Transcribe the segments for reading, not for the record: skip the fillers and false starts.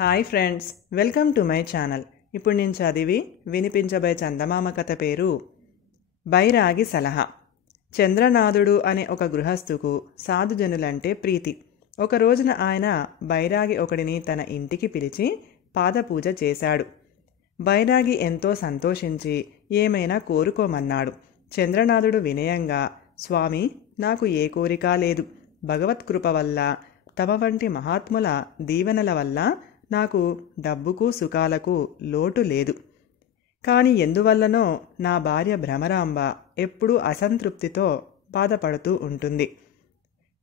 Hi friends, welcome to my channel. ఇప్పుడు నేను చదివి వినిపించబోయే చందమామ కథ పేరు బైరాగి సలహా. చంద్రనాథుడు అనే ఒక గృహస్థుకు సాధుజనులంటే ప్రీతి. ఒక రోజున ఆయన బైరాగి ఒకడిని తన ఇంటికి పిలిచి పాదపూజ చేశాడు. బైరాగి ఎంతో సంతోషించి ఏమైనా కోరుకోమన్నాడు. చంద్రనాథుడు వినయంగా, స్వామి, నాకు ఏ కోరిక లేదు. భగవత్కృప వల్ల, తమ వంటి మహాత్ముల దీవెనల వల్ల నాకు డబ్బుకు సుఖాలకు లోటు లేదు. కానీ ఎందువల్లనో నా భార్య భ్రమరాంబ ఎప్పుడూ అసంతృప్తితో బాధపడుతూ ఉంటుంది.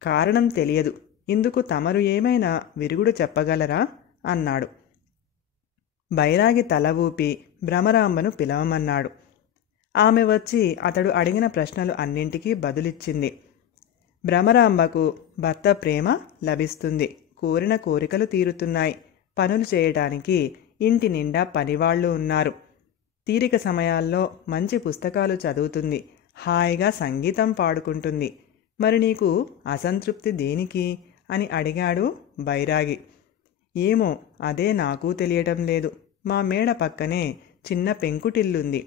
కారణం తెలియదు. ఇందుకు తమరు ఏమైనా విరుగుడు చెప్పగలరా అన్నాడు. బైరాగి తల ఊపి భ్రమరాంబను పిలవమన్నాడు. ఆమె వచ్చి అతడు అడిగిన ప్రశ్నలు అన్నింటికీ బదులిచ్చింది. భ్రమరాంబకు భర్త ప్రేమ లభిస్తుంది, కోరిన కోరికలు తీరుతున్నాయి, పనులు చేయడానికి ఇంటి నిండా పనివాళ్లు ఉన్నారు, తీరిక సమయాల్లో మంచి పుస్తకాలు చదువుతుంది, హాయిగా సంగీతం పాడుకుంటుంది. మరి నీకు అసంతృప్తి దేనికి అని అడిగాడు బైరాగి. ఏమో, అదే నాకు తెలియటం లేదు. మా మేడ పక్కనే చిన్న పెంకుటిల్లుంది.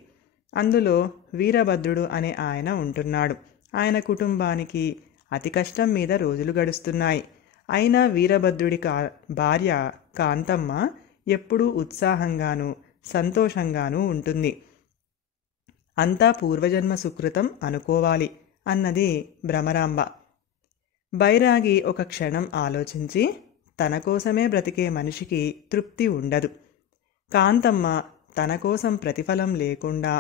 అందులో వీరభద్రుడు అనే ఆయన ఉంటున్నాడు. ఆయన కుటుంబానికి అతి కష్టం మీద రోజులు గడుస్తున్నాయి. అయినా వీరభద్రుడి భార్య కాంతమ్మ ఎప్పుడూ ఉత్సాహంగానూ సంతోషంగానూ ఉంటుంది. అంతా పూర్వజన్మ సుకృతం అనుకోవాలి అన్నది భ్రమరాంబ. బైరాగి ఒక క్షణం ఆలోచించి, తన కోసమే బ్రతికే మనిషికి తృప్తి ఉండదు. కాంతమ్మ తన కోసం ప్రతిఫలం లేకుండా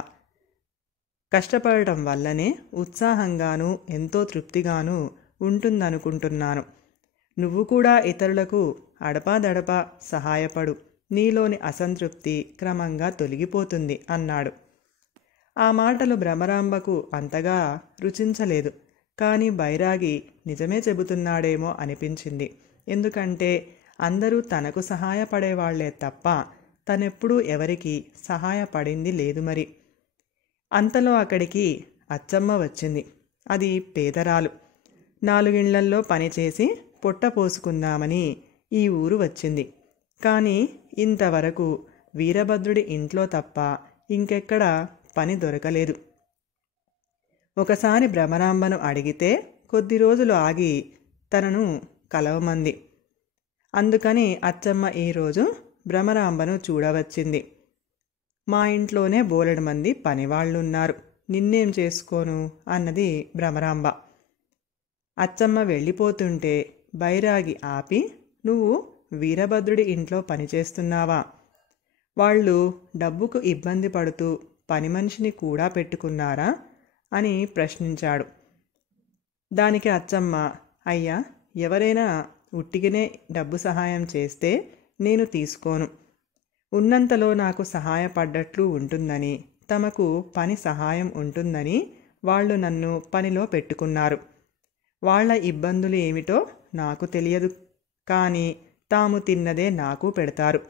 కష్టపడటం వల్లనే ఉత్సాహంగానూ ఎంతో తృప్తిగానూ ఉంటుందనుకుంటున్నాను. నువ్వు కూడా ఇతరులకు అడపాదడపా సహాయపడు, నీలోని అసంతృప్తి క్రమంగా తొలగిపోతుంది అన్నాడు. ఆ మాటలు భ్రమరాంబకు అంతగా రుచించలేదు. కానీ బైరాగి నిజమే చెబుతున్నాడేమో అనిపించింది. ఎందుకంటే అందరూ తనకు సహాయపడేవాళ్లే తప్ప తనెప్పుడూ ఎవరికి సహాయపడింది లేదు. మరి అంతలో అక్కడికి అచ్చమ్మ వచ్చింది. అది పేదరాలు. 4 ఇళ్లల్లో పనిచేసి పొట్ట పోసుకుందామని ఈ ఊరు వచ్చింది. కానీ ఇంతవరకు వీరభద్రుడి ఇంట్లో తప్ప ఇంకెక్కడ పని దొరకలేదు. ఒకసారి భ్రమరాంబను అడిగితే కొద్ది రోజులు ఆగి తనను కలవమంది. అందుకని అచ్చమ్మ ఈరోజు భ్రమరాంబను చూడవచ్చింది. మా ఇంట్లోనే బోలెడు మంది పనివాళ్లున్నారు, నిన్నేం చేసుకోను అన్నది భ్రమరాంబ. అచ్చమ్మ వెళ్ళిపోతుంటే బైరాగి ఆపి, నువ్వు వీరభద్రుడి ఇంట్లో పనిచేస్తున్నావా? వాళ్ళు డబ్బుకు ఇబ్బంది పడుతూ పని మనిషిని కూడా పెట్టుకున్నారా అని ప్రశ్నించాడు. దానికి అచ్చమ్మ, అయ్యా, ఎవరైనా ఉట్టిగానే డబ్బు సహాయం చేస్తే నేను తీసుకోను. ఉన్నంతలో నాకు సహాయపడ్డట్లు ఉంటుందని, తమకు పని సహాయం ఉంటుందని వాళ్ళు నన్ను పనిలో పెట్టుకున్నారు. వాళ్ల ఇబ్బందులు ఏమిటో నాకు తెలియదు, కానీ తాము తిన్నదే నాకు పెడతారు.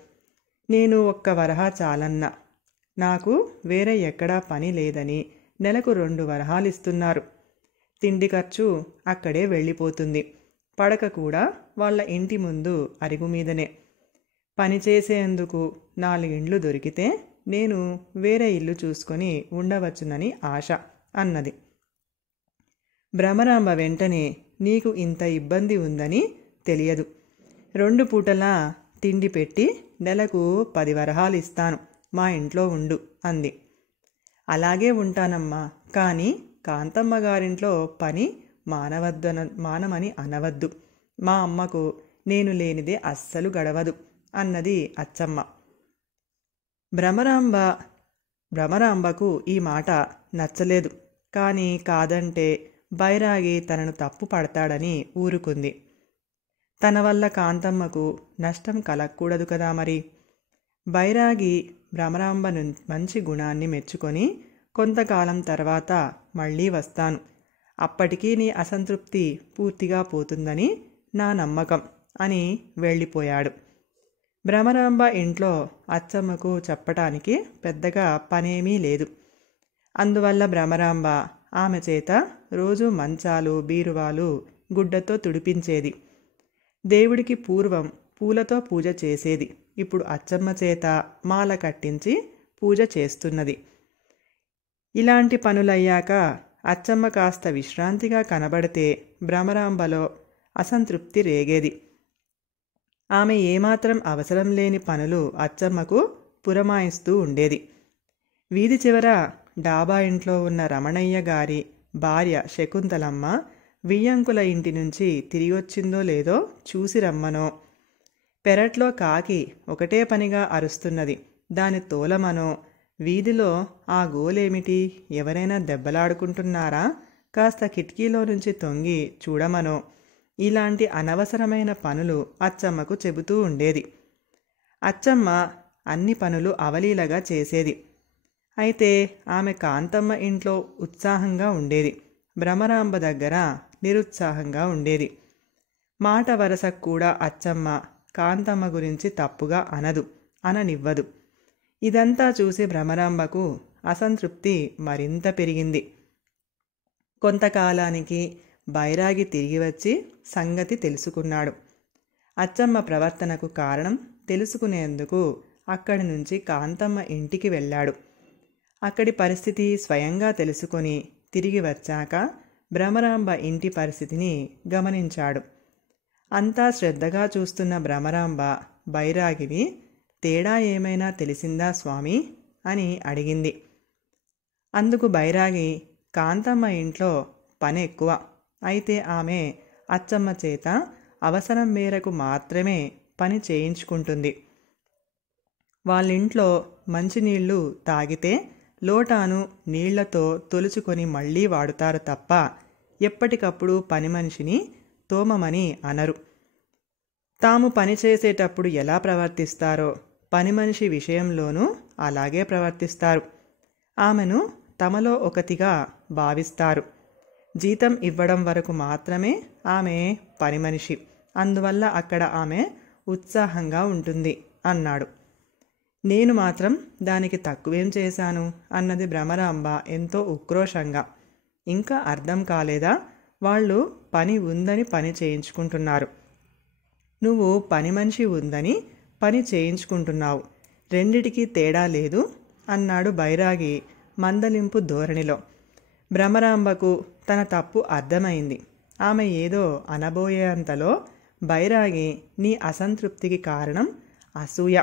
నేను ఒక్క వరహా చాలన్నా, నాకు వేరే ఎక్కడా పని లేదని నెలకు 2 వరహాలిస్తున్నారు. తిండి ఖర్చు అక్కడే వెళ్ళిపోతుంది. పడక కూడా వాళ్ళ ఇంటి ముందు అరుగు మీదనే. పనిచేసేందుకు 4 ఇండ్లు దొరికితే నేను వేరే ఇల్లు చూసుకొని ఉండవచ్చునని ఆశ అన్నది. భ్రమరాంబ వెంటనే, నీకు ఇంత ఇబ్బంది ఉందని తెలియదు. 2 పూటలా తిండి పెట్టి నెలకు 10 వరహాలు ఇస్తాను, మా ఇంట్లో ఉండు అంది. అలాగే ఉంటానమ్మా, కానీ కాంతమ్మ గారింట్లో పని మానమని అనవద్దు. మా అమ్మకు నేను లేనిదే అస్సలు గడవదు అన్నది అచ్చమ్మ. భ్రమరాంబకు ఈ మాట నచ్చలేదు. కానీ కాదంటే బైరాగి తనను తప్పు పడతాడని ఊరుకుంది. తన వల్ల కాంతమ్మకు నష్టం కలగకూడదు కదా మరి. బైరాగి భ్రమరాంబ మంచి గుణాన్ని మెచ్చుకొని, కొంతకాలం తర్వాత మళ్ళీ వస్తాను, అప్పటికీ నీ అసంతృప్తి పూర్తిగా పోతుందని నా నమ్మకం అని వెళ్ళిపోయాడు. భ్రమరాంబ ఇంట్లో అచ్చమ్మకు చెప్పటానికి పెద్దగా పనేమీ లేదు. అందువల్ల భ్రమరాంబ ఆమె చేత రోజు మంచాలు, బీరువాలు గుడ్డతో తుడిపించేది. దేవుడికి పూర్వం పూలతో పూజ చేసేది. ఇప్పుడు అచ్చమ్మ చేత మాల కట్టించి పూజ చేస్తున్నది. ఇలాంటి పనులయ్యాక అచ్చమ్మ కాస్త విశ్రాంతిగా కనబడితే భ్రమరాంబలో అసంతృప్తి రేగేది. ఆమె ఏమాత్రం అవసరం లేని పనులు అచ్చమ్మకు పురమాయిస్తూ ఉండేది. వీధి చివర డాబా ఇంట్లో ఉన్న రమణయ్య గారి భార్య శకుంతలమ్మ వియ్యంకుల ఇంటి నుంచి తిరిగొచ్చిందో లేదో చూసి రమ్మనో, పెరట్లో కాకి ఒకటే పనిగా అరుస్తున్నది దాని తోలమనో, వీధిలో ఆ గోలేమిటి, ఎవరైనా దెబ్బలాడుకుంటున్నారా, కాస్త కిటికీలో నుంచి తొంగి చూడమనో, ఇలాంటి అనవసరమైన పనులు అచ్చమ్మకు చెబుతూ ఉండేది. అచ్చమ్మ అన్ని పనులు అవలీలగా చేసేది. అయితే ఆమె కాంతమ్మ ఇంట్లో ఉత్సాహంగా ఉండేది, భ్రమరాంబ దగ్గర నిరుత్సాహంగా ఉండేది. మాట వరసకు కూడా అచ్చమ్మ కాంతమ్మ గురించి తప్పుగా అననివ్వదు. ఇదంతా చూసి భ్రమరాంబకు అసంతృప్తి మరింత పెరిగింది. కొంతకాలానికి బైరాగి తిరిగి వచ్చి సంగతి తెలుసుకున్నాడు. అచ్చమ్మ ప్రవర్తనకు కారణం తెలుసుకునేందుకు అక్కడి నుంచి కాంతమ్మ ఇంటికి వెళ్ళాడు. అక్కడి పరిస్థితి స్వయంగా తెలుసుకొని తిరిగి వచ్చాక భ్రమరాంబ ఇంటి పరిస్థితిని గమనించాడు. అంతా శ్రద్ధగా చూస్తున్న భ్రమరాంబ బైరాగిని, తేడా ఏమైనా తెలిసిందా స్వామి అని అడిగింది. అందుకు బైరాగి, కాంతమ్మ ఇంట్లో పని ఎక్కువ, అయితే ఆమె అచ్చమ్మ చేత అవసరం మేరకు మాత్రమే పని చేయించుకుంటుంది. వాళ్ళింట్లో మంచినీళ్లు తాగితే లోటాను నీళ్లతో తొలుచుకొని మళ్లీ వాడుతారు తప్ప ఎప్పటికప్పుడు పని మనిషిని తోమమని అనరు. తాము పని చేసేటప్పుడు ఎలా ప్రవర్తిస్తారో పని మనిషి విషయంలోనూ అలాగే ప్రవర్తిస్తారు. ఆమెను తమలో ఒకతిగా భావిస్తారు. జీతం ఇవ్వడం వరకు మాత్రమే ఆమె పని మనిషి, అందువల్ల అక్కడ ఆమె ఉత్సాహంగా ఉంటుంది అన్నాడు. నేను మాత్రం దానికి తక్కువేం చేశాను అన్నది భ్రమరాంబ ఎంతో ఉక్రోషంగా. ఇంకా అర్థం కాలేదా, వాళ్ళు పని ఉందని పని చేయించుకుంటున్నారు, నువ్వు పని మనిషి ఉందని పని చేయించుకుంటున్నావు, రెండిటికీ తేడా లేదు అన్నాడు బైరాగి మందలింపు ధోరణిలో. భ్రమరాంబకు తన తప్పు అర్థమైంది. ఆమె ఏదో అనబోయేంతలో బైరాగి, నీ అసంతృప్తికి కారణం అసూయ.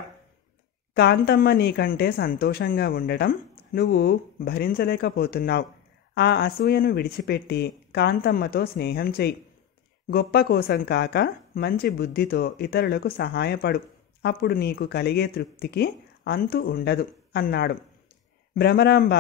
కాంతమ్మ నీకంటే సంతోషంగా ఉండటం నువ్వు భరించలేకపోతున్నావు. ఆ అసూయను విడిచిపెట్టి కాంతమ్మతో స్నేహం చెయ్యి. గొప్ప కోసం కాక మంచి బుద్ధితో ఇతరులకు సహాయపడు, అప్పుడు నీకు కలిగే తృప్తికి అంతు ఉండదు అన్నాడు. భ్రమరాంబ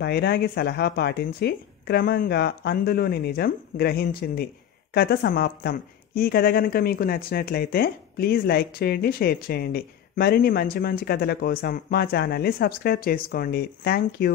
బైరాగి సలహా పాటించి క్రమంగా అందులోని నిజం గ్రహించింది. కథ సమాప్తం. ఈ కథ కనుక మీకు నచ్చినట్లయితే ప్లీజ్ లైక్ చేయండి, షేర్ చేయండి. మరిన్ని మంచి మంచి కథల కోసం మా ఛానల్ని సబ్స్క్రైబ్ చేసుకోండి. Thank you.